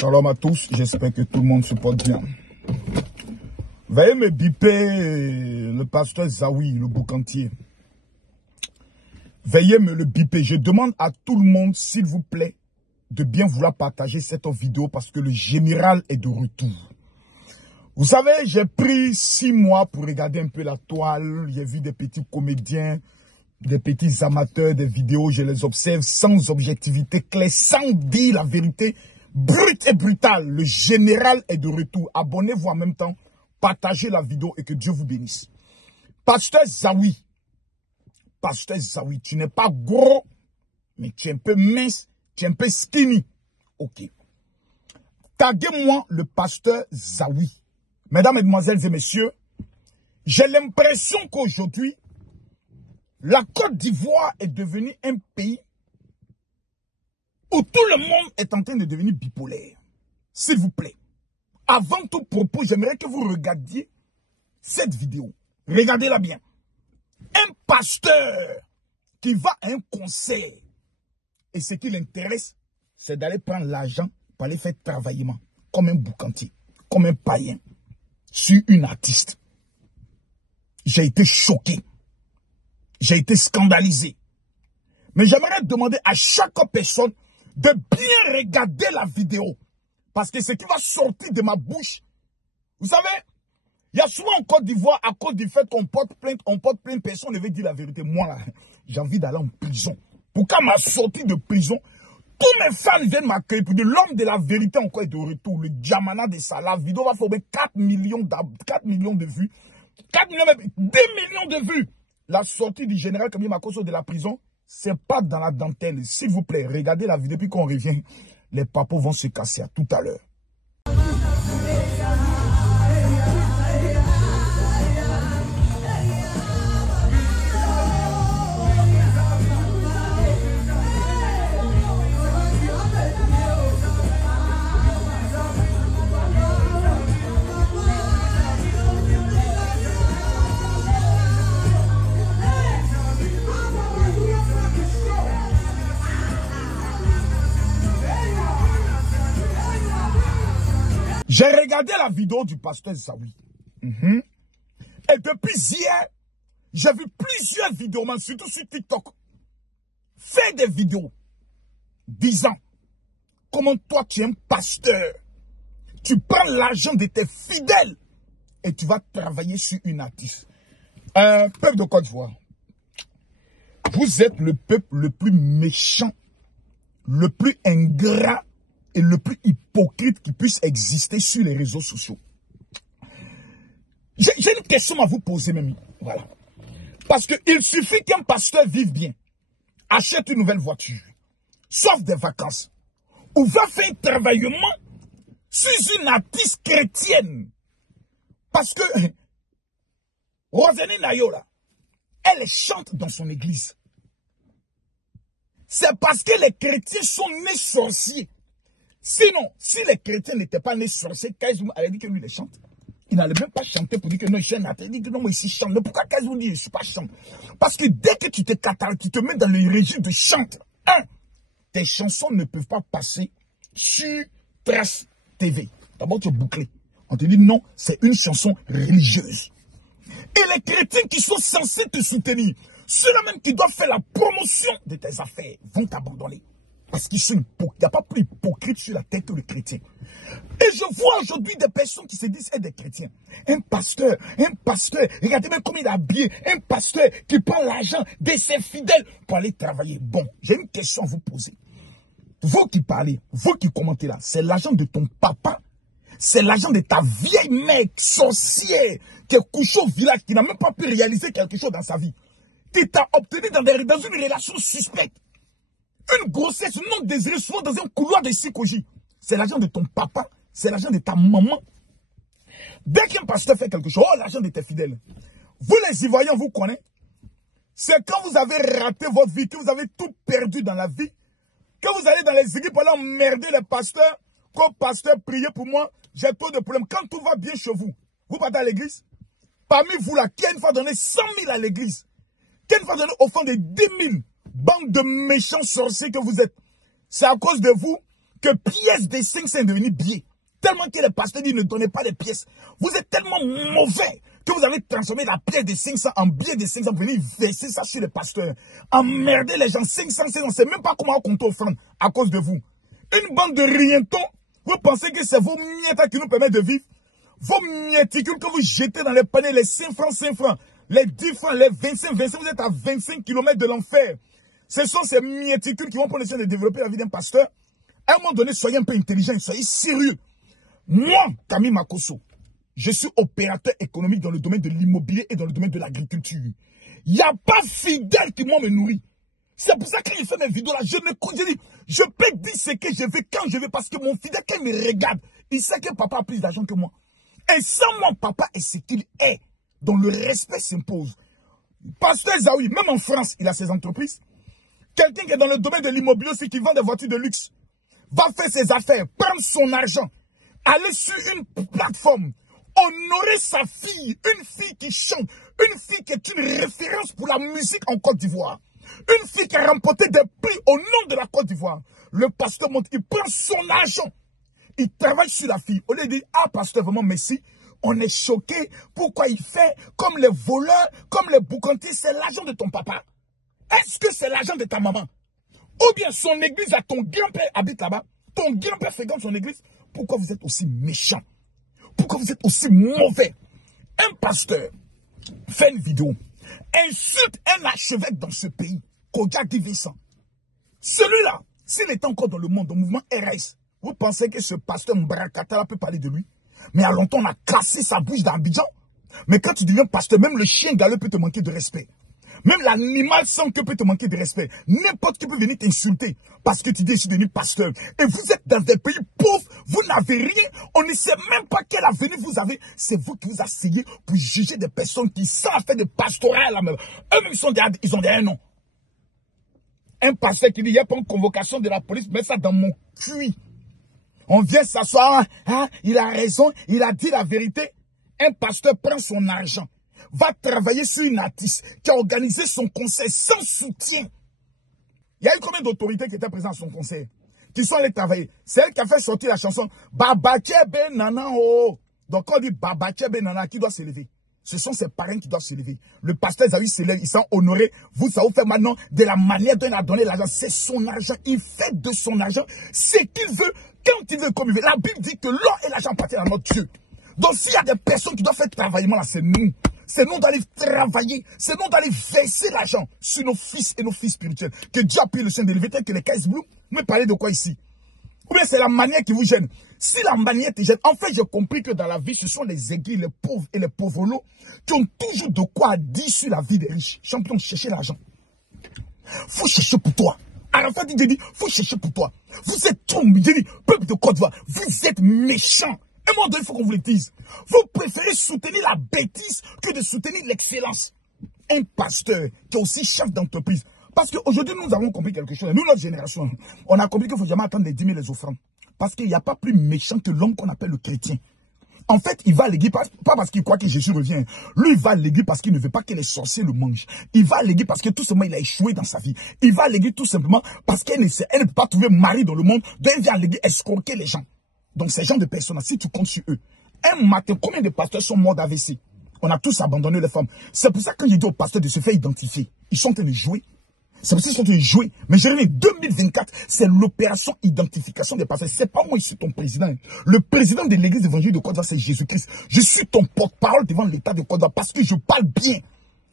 Shalom à tous, j'espère que tout le monde se porte bien. Veuillez me biper le pasteur Zawi, le boucantier. Veuillez me le biper. Je demande à tout le monde, s'il vous plaît, de bien vouloir partager cette vidéo parce que le général est de retour. Vous savez, j'ai pris 6 mois pour regarder un peu la toile. J'ai vu des petits comédiens, des petits amateurs des vidéos. Je les observe sans objectivité claire, sans dire la vérité. Brut et brutal, le général est de retour. Abonnez-vous en même temps, partagez la vidéo et que Dieu vous bénisse. Pasteur Zawi, tu n'es pas gros, mais tu es un peu mince, tu es un peu skinny. Ok. Taguez-moi le pasteur Zawi. Mesdames, mesdemoiselles et messieurs, j'ai l'impression qu'aujourd'hui, la Côte d'Ivoire est devenue un pays où tout le monde est en train de devenir bipolaire. S'il vous plaît, avant tout propos, j'aimerais que vous regardiez cette vidéo. Regardez-la bien. Un pasteur qui va à un concert et ce qui l'intéresse, c'est d'aller prendre l'argent pour aller faire travaillement, comme un boucantier, comme un païen, sur une artiste. J'ai été choqué. J'ai été scandalisé. Mais j'aimerais demander à chaque personne de bien regarder la vidéo. Parce que ce qui va sortir de ma bouche, vous savez, il y a souvent en Côte d'Ivoire, à cause du fait qu'on porte plainte, personne ne veut dire la vérité. Moi, là, j'ai envie d'aller en prison. Pourquoi m'a sorti de prison? Tous mes fans viennent m'accueillir pour dire l'homme de la vérité encore est de retour. Le Djamana de ça. La vidéo va former 4 millions de vues. 4 millions, même 2 millions de vues. La sortie du général Camille Makosso de la prison, c'est pas dans la dentelle. S'il vous plaît, regardez la vidéo, puis quand on revient, les papos vont se casser. À tout à l'heure. J'ai regardé la vidéo du pasteur Zawi. Et depuis hier, j'ai vu plusieurs vidéos, surtout sur TikTok. Fais des vidéos disant comment toi tu es un pasteur. Tu prends l'argent de tes fidèles et tu vas travailler sur une artiste. Peuple de Côte d'Ivoire, vous êtes le peuple le plus méchant, le plus ingrat et le plus hypocrite qui puisse exister sur les réseaux sociaux. J'ai une question à vous poser, même. Voilà. Parce qu'il suffit qu'un pasteur vive bien, achète une nouvelle voiture, sauf des vacances, ou va faire un travaillement sur une artiste chrétienne. Parce que Rosalie Nayola, elle chante dans son église. C'est parce que les chrétiens sont nés sorciers. Sinon, si les chrétiens n'étaient pas nés sorciers, Kaïzoum avait dit que lui, il chante. Il n'allait même pas chanter pour dire que non, je suis un athée. Il dit que non, moi ici, je chante. Mais pourquoi Kaïzoum dit que je ne suis pas chante? Parce que dès que tu te mets dans le régime de chante, tes chansons ne peuvent pas passer sur Trace TV. D'abord, tu es bouclé. On te dit non, c'est une chanson religieuse. Et les chrétiens qui sont censés te soutenir, ceux-là même qui doivent faire la promotion de tes affaires, vont t'abandonner. Parce qu'ils sont hypocrites. Il n'y a pas plus hypocrite sur la tête que les chrétiens. Et je vois aujourd'hui des personnes qui se disent être des chrétiens. Un pasteur, regardez même comment il est habillé. Un pasteur qui prend l'argent de ses fidèles pour aller travailler. Bon, j'ai une question à vous poser. Vous qui parlez, vous qui commentez là, c'est l'argent de ton papa. C'est l'argent de ta vieille mère sorcière qui est couchée au village, qui n'a même pas pu réaliser quelque chose dans sa vie. Qui t'a obtenu dans une relation suspecte. Une grossesse non désirée, souvent dans un couloir de psychologie. C'est l'argent de ton papa, c'est l'argent de ta maman. Dès qu'un pasteur fait quelque chose, oh, l'argent de tes fidèles. Vous les Ivoiriens, vous connaissez. C'est quand vous avez raté votre vie, que vous avez tout perdu dans la vie, que vous allez dans les églises pour aller emmerder les pasteurs, comme pasteur, priez pour moi, j'ai trop de problèmes. Quand tout va bien chez vous, vous partez à l'église. Parmi vous là, qui a une fois donné 100 000 à l'église, qui a une fois donné au fond de 10 000, bande de méchants sorciers que vous êtes. C'est à cause de vous que pièce des 500 est devenue billet. Tellement que les pasteurs disent ne donnez pas les pièces. Vous êtes tellement mauvais que vous avez transformé la pièce de 500 en billet de 500. Vous venez verser ça sur les pasteurs. Emmerder les gens. 500, on ne sait même pas comment on compte offrande à cause de vous. Une bande de rientons. Vous pensez que c'est vos miettes qui nous permettent de vivre? Vos mietticules que vous jetez dans les paniers, les 5 francs, 5 francs, les 10 francs, les 25, 25, vous êtes à 25 km de l'enfer. Ce sont ces mietticules qui vont prendre le soin de développer la vie d'un pasteur. À un moment donné, soyez un peu intelligent, soyez sérieux. Moi, Camille Makosso, je suis opérateur économique dans le domaine de l'immobilier et dans le domaine de l'agriculture. Il n'y a pas fidèle qui moi me nourrit. C'est pour ça que quand il fait mes vidéos là, je peux dire ce que je veux quand je veux, parce que mon fidèle, quand il me regarde, il sait que papa a plus d'argent que moi. Et sans mon papa est ce qu'il est, dont le respect s'impose. Pasteur Zawi, même en France, il a ses entreprises. Quelqu'un qui est dans le domaine de l'immobilier aussi, qui vend des voitures de luxe, va faire ses affaires, prendre son argent, aller sur une plateforme, honorer sa fille, une fille qui chante, une fille qui est une référence pour la musique en Côte d'Ivoire, une fille qui a remporté des prix au nom de la Côte d'Ivoire. Le pasteur monte, il prend son argent. Il travaille sur la fille. Au lieu de dire, ah, pasteur, vraiment, merci. On est choqué. Pourquoi il fait comme les voleurs, comme les boucantiers? C'est l'argent de ton papa. Est-ce que c'est l'argent de ta maman? Ou bien son église, à ton grand-père habite là-bas. Ton grand-père fréquente son église. Pourquoi vous êtes aussi méchant? Pourquoi vous êtes aussi mauvais? Un pasteur fait une vidéo, insulte un archevêque dans ce pays, Kojak Divisan. Celui-là, s'il est encore dans le monde, dans le mouvement RS, vous pensez que ce pasteur Mbrakatala peut parler de lui? Mais à longtemps, on a cassé sa bouche dans Abidjan. Mais quand tu deviens pasteur, même le chien galeux peut te manquer de respect. Même l'animal sans queue peut te manquer de respect. N'importe qui peut venir t'insulter parce que tu dis je suis devenu pasteur. Et vous êtes dans des pays pauvres, vous n'avez rien. On ne sait même pas quel avenir vous avez. C'est vous qui vous asseyez pour juger des personnes qui savent faire de pastoral. Eux-mêmes, ils ont un nom. Un pasteur qui dit il n'y a pas une convocation de la police, mets ça dans mon cul. On vient s'asseoir, hein, il a raison, il a dit la vérité. Un pasteur prend son argent, va travailler sur une artiste qui a organisé son concert sans soutien. Il y a eu combien d'autorités qui étaient présentes à son concert, qui sont allées travailler? C'est elle qui a fait sortir la chanson Baba Tchebe Nana oh. Donc quand on dit Baba Tchebe Nana, qui doit s'élever? Ce sont ses parents qui doivent s'élever. Le pasteur Zawi s'élève, ils sont honorés. Vous, ça vous fait maintenant de la manière dont il a donné l'argent. C'est son argent. Il fait de son argent ce qu'il veut, quand il veut, comme il veut. La Bible dit que l'or et l'argent appartiennent à notre Dieu. Donc s'il y a des personnes qui doivent faire travailler là, c'est nous. C'est nous d'aller travailler. C'est nous d'aller verser l'argent sur nos fils et nos filles spirituels. Que Dieu a pris le soin d'élever, tel que les caisses bleues. Vous me parlez de quoi ici? Ou bien c'est la manière qui vous gêne. Si la manière te gêne, en fait, j'ai compris que dans la vie, ce sont les aiguilles, les pauvres et les pauvres qui ont toujours de quoi dire sur la vie des riches. Champion, cherchez l'argent. Faut chercher pour toi. Arafat dit, faut chercher pour toi. Vous êtes trop, j'ai dit, peuple de Côte d'Ivoire, vous êtes méchants. Un moment donné, il faut qu'on vous le dise. Vous préférez soutenir la bêtise que de soutenir l'excellence. Un pasteur qui est aussi chef d'entreprise. Parce qu'aujourd'hui, nous avons compris quelque chose. Nous, notre génération, on a compris qu'il ne faut jamais attendre les 10 000 les offrandes. Parce qu'il n'y a pas plus méchant que l'homme qu'on appelle le chrétien. En fait, il va à l'église, pas parce qu'il croit que Jésus revient. Lui, il va à l'église parce qu'il ne veut pas que les sorciers le mangent. Il va à l'église parce que tout simplement, il a échoué dans sa vie. Il va à l'église tout simplement parce qu'elle ne peut pas trouver mari dans le monde. Donc, elle vient à l'église escroquer les gens. Donc, ces gens de personnes, si tu comptes sur eux, un matin, combien de pasteurs sont morts d'AVC? On a tous abandonné les femmes. C'est pour ça que quand j'ai dit aux pasteurs de se faire identifier, ils sont en train de jouer. C'est pour ça qu'ils sont en train de jouer. Mais Jérémie, 2024, c'est l'opération identification des pasteurs. C'est pas moi ici ton président. Le président de l'église évangélique de Côte d'Ivoire, c'est Jésus-Christ. Je suis ton porte-parole devant l'État de Côte d'Ivoire parce que je parle bien.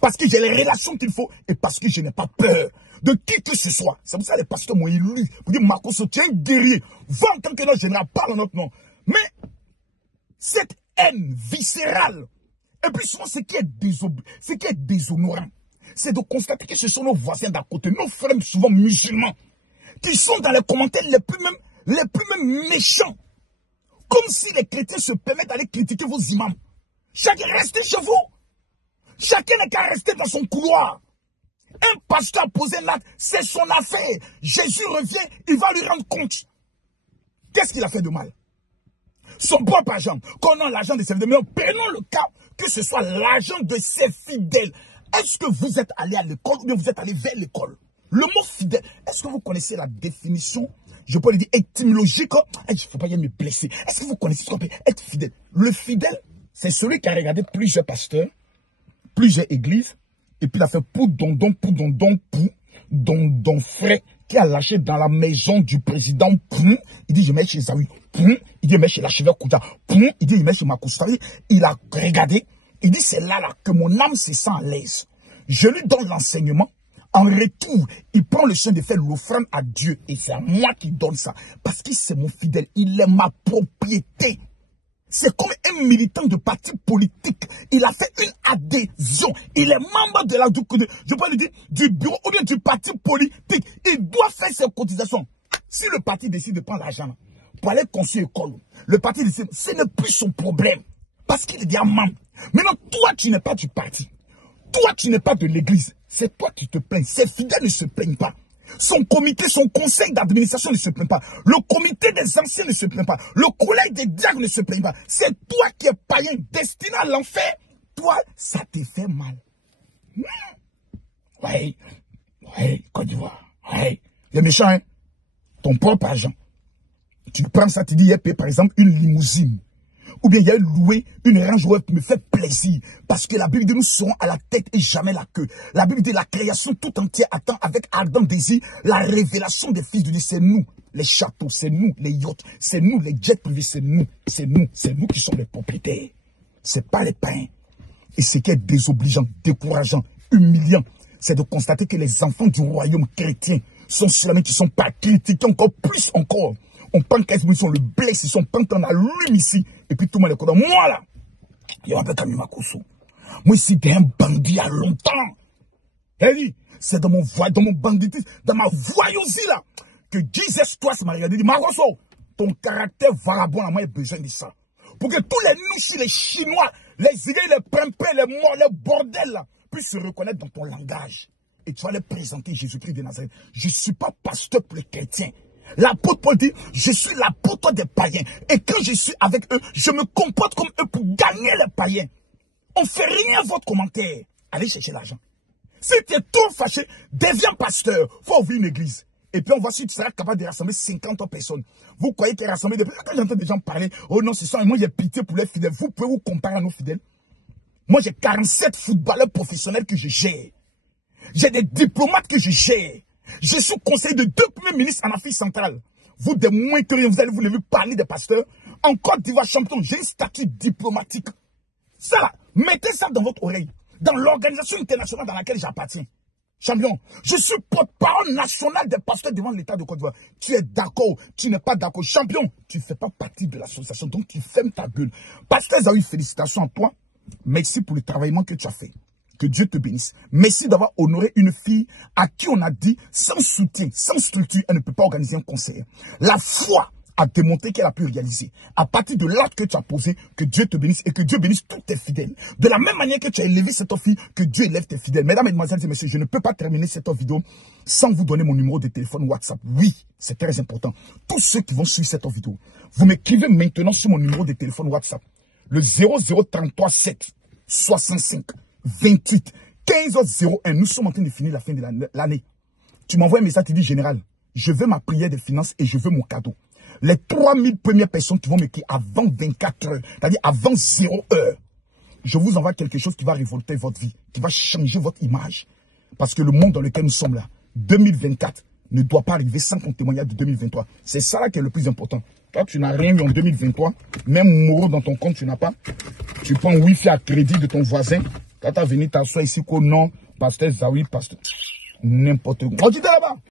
Parce que j'ai les relations qu'il faut et parce que je n'ai pas peur de qui que ce soit. C'est pour ça que les pasteurs m'ont élu pour dire Makosso, tu es un guerrier. Va en tant que notre général, parle en notre nom. Mais cette haine viscérale, et puis souvent ce qui est déshonorant, c'est de constater que ce sont nos voisins d'à côté, nos frères souvent musulmans, qui sont dans les commentaires les plus même méchants. Comme si les chrétiens se permettent d'aller critiquer vos imams. Chacun reste chez vous. Chacun n'a qu'à rester dans son couloir. Un pasteur a posé l'acte, c'est son affaire. Jésus revient, il va lui rendre compte. Qu'est-ce qu'il a fait de mal? Son propre argent. Qu'on a l'argent de ses fidèles. Mais prenons le cas que ce soit l'argent de ses fidèles. Est-ce que vous êtes allé à l'école ou bien vous êtes allé vers l'école? Le mot fidèle, est-ce que vous connaissez la définition je peux le dire étymologique, il ne faut pas y me blesser. Est-ce que vous connaissez ce qu'on appelle être fidèle? Le fidèle, c'est celui qui a regardé plusieurs pasteurs, plusieurs églises, et puis il a fait pour don frère, qui a lâché dans la maison du président, il dit je mets chez Zawi, il dit je mets chez l'archevêque Koudia, il dit je mets chez Makoustari, il a regardé, il dit c'est là que mon âme se sent à l'aise. Je lui donne l'enseignement, en retour, il prend le soin de faire l'offrande à Dieu, et c'est à moi qui donne ça, parce que c'est mon fidèle, il est ma propriété. C'est comme un militant de parti politique. Il a fait une adhésion. Il est membre de la, je peux le dire, du bureau ou bien du parti politique. Il doit faire ses cotisations. Si le parti décide de prendre l'argent pour aller construire l'école, le parti décide, ce n'est plus son problème. Parce qu'il est déjà membre. Maintenant, toi, tu n'es pas du parti. Toi, tu n'es pas de l'église. C'est toi qui te plains. Ses fidèles ne se plaignent pas. Son comité, son conseil d'administration ne se plaint pas. Le comité des anciens ne se plaint pas. Le collège des diacres ne se plaint pas. C'est toi qui es païen, destiné à l'enfer. Toi, ça te fait mal. Ouais, Côte d'Ivoire. Ouais, les méchants, hein. Ton propre argent. Tu prends ça, tu dis, il a payé par exemple une limousine. Ou bien il y a loué une Range Rover qui me fait plaisir. Parce que la Bible dit nous serons à la tête et jamais la queue. La Bible dit la création tout entière attend avec ardent désir la révélation des fils de Dieu. C'est nous, les châteaux, c'est nous, les yachts, c'est nous, les jets privés, c'est nous qui sommes les propriétaires. C'est pas les païens. Et ce qui est désobligeant, décourageant, humiliant, c'est de constater que les enfants du royaume chrétien sont ceux-là qui ne sont pas critiqués encore plus encore. On prend quasiment, ils sont le blesse, ils sont peints en allume ici. Et puis tout le monde est content. Moi là, il m'appelle Kamima Kosso. Moi ici, t'es un bandit il y a longtemps. C'est dans mon banditisme, dans ma voyousie là, que Jesus Christ m'a regardé et dit, Marosso, ton caractère vagabond là, moi j'ai besoin de ça. Pour que tous les nouchis, les Chinois, les Irés, les Primpés, les morts, les bordels là, puissent se reconnaître dans ton langage. Et tu vas les présenter Jésus-Christ de Nazareth. Je ne suis pas pasteur pour les chrétiens. L'apôtre Paul dit, je suis l'apôtre des païens. Et quand je suis avec eux, je me comporte comme eux pour gagner les païens. On ne fait rien à votre commentaire. Allez chercher l'argent. Si tu es trop fâché, deviens pasteur. Il faut ouvrir une église. Et puis on voit si tu seras capable de rassembler 50 personnes. Vous croyez qu'il est rassemblé depuis quand j'entends des gens parler, oh non, c'est ça, et moi j'ai pitié pour les fidèles. Vous pouvez vous comparer à nos fidèles? Moi j'ai 47 footballeurs professionnels que je gère. J'ai des diplomates que je gère. Je suis conseiller de 2 premiers ministres en Afrique centrale. Vous, de moins que rien, vous allez vous lever parler des pasteurs. En Côte d'Ivoire, champion, j'ai un statut diplomatique. Ça là, mettez ça dans votre oreille. Dans l'organisation internationale dans laquelle j'appartiens. Champion, je suis porte-parole nationale des pasteurs devant l'État de Côte d'Ivoire. Tu es d'accord, tu n'es pas d'accord. Champion, tu ne fais pas partie de l'association, donc tu fermes ta gueule. Pasteur Zawi, félicitations à toi. Merci pour le travaillement que tu as fait. Que Dieu te bénisse. Merci d'avoir honoré une fille à qui on a dit, sans soutien, sans structure, elle ne peut pas organiser un concert. La foi a démontré qu'elle a pu réaliser. À partir de l'acte que tu as posé, que Dieu te bénisse et que Dieu bénisse tous tes fidèles. De la même manière que tu as élevé cette fille, que Dieu élève tes fidèles. Mesdames, Mesdemoiselles et Messieurs, je ne peux pas terminer cette vidéo sans vous donner mon numéro de téléphone WhatsApp. Oui, c'est très important. Tous ceux qui vont suivre cette vidéo, vous m'écrivez maintenant sur mon numéro de téléphone WhatsApp. Le 0033 7 65 28 15 01. Nous sommes en train de finir la fin de l'année. Tu m'envoies un message, tu dis, général, je veux ma prière de finances et je veux mon cadeau. Les 3000 premières personnes qui vont m'écrire avant 24 heures, c'est-à-dire avant 0 heure, je vous envoie quelque chose qui va révolter votre vie, qui va changer votre image. Parce que le monde dans lequel nous sommes là, 2024, ne doit pas arriver sans qu'on témoigne de 2023. C'est ça là qui est le plus important. Toi, tu n'as rien eu en 2023, même Moro dans ton compte, tu n'as pas. Tu prends Wi-Fi à crédit de ton voisin. Quand tu as venu t'asseoir ici, qu'au nom, pasteur Zawi, pasteur, n'importe quoi. On dit là-bas.